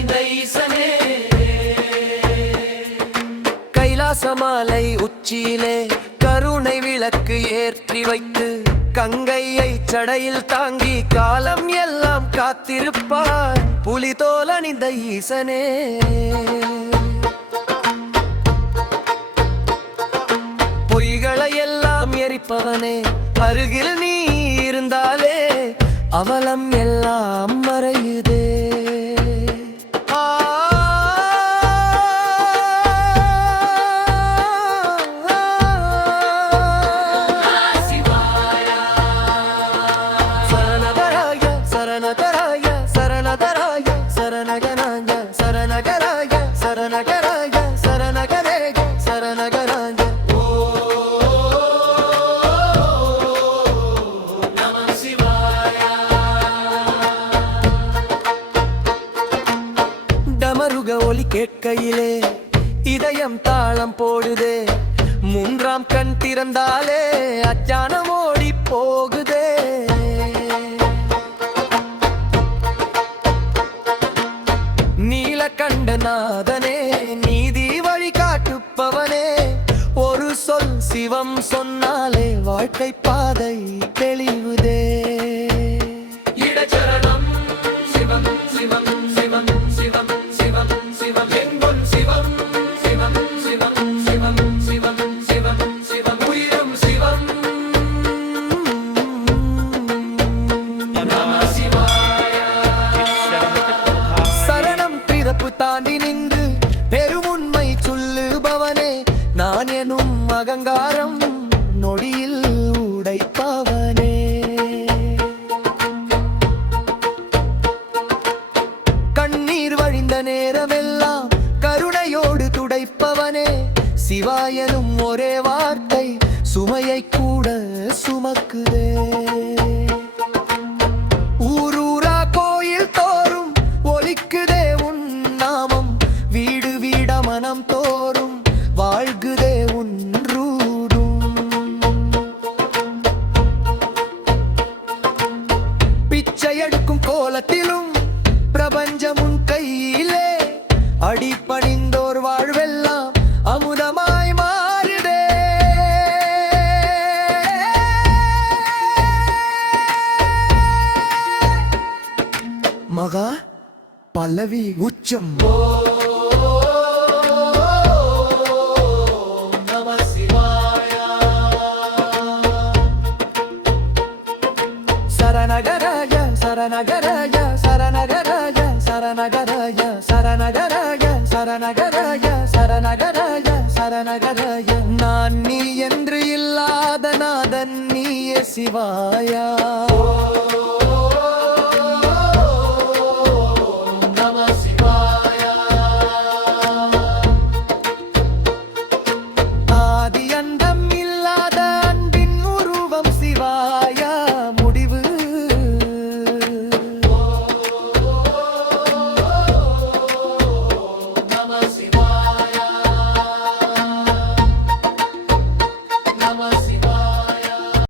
அணிந்த ஈசனே. கைலாசமாலை உச்சியிலே கருணை விளக்கு ஏற்றி வைத்து கங்கையை சடையில் தாங்கி காலம் எல்லாம் காத்திருப்பார் புலிதோல் அணிந்த ஈசனே. பொய்களை எல்லாம் எரிப்பவனே, அருகில் நீ இருந்தாலே அவலம் எல்லாம் மறையுதே. டமருக ஒலி கேட்கையிலே இதயம் தாளம் போடுதே. மூன்றாம் கண் திறந்தாலே அச்சானம் ஓடி போகுதே. நீலகண்டநாதனே, நீதி வழி காட்டுப்பவனே, ஒரு சொல் சிவம் சொன்னாலே வாழ்க்கை பாதை தெளிவுதே. இடச்சரணம் சிவம் சிவம் சிவம் சிவம் சிவம் சிவம் எங்கும் சிவம் சிவம் சிவம் சிவம் சிவம் சிவம் சிவம் உயிரும் சிவம். நம சிவாய. சரணம் பிறப்பு தாண்டி நின்று பெருமுன்மை சொல்லுபவனே, நான் எனும் அகங்காரம் நொடியில் உடைப்பவனே. கண்ணீர் வழிந்த நேரமெல்லாம் கருணையோடு துடைப்பவனே, சிவாயனும் ஒரே வார்த்தை சுமையை கூட சுமக்குதே. ஊரூரா கோயில் தோறும் ஒலிக்குதே உன் நாமம், வீடு வீட மனம் தோறும் வாழ்குதே உன் ரூடும். பிச்சை எடுக்கும் கோலத்திலும் பிரபஞ்சம் உன் கையிலே, அடிபணிந்தோர் வாழ்வெல்லாம் அமுதமாய் மாறுதே. மகா பல்லவி உச்சம். நம சிவாய. சரணகராய சரணகராய சரணகராய சரணகராய சரணகராய சரணகராய சரணகராய சரணகராய. நான் நீ என்று இல்லாத நாதன் நீயே சிவாயா.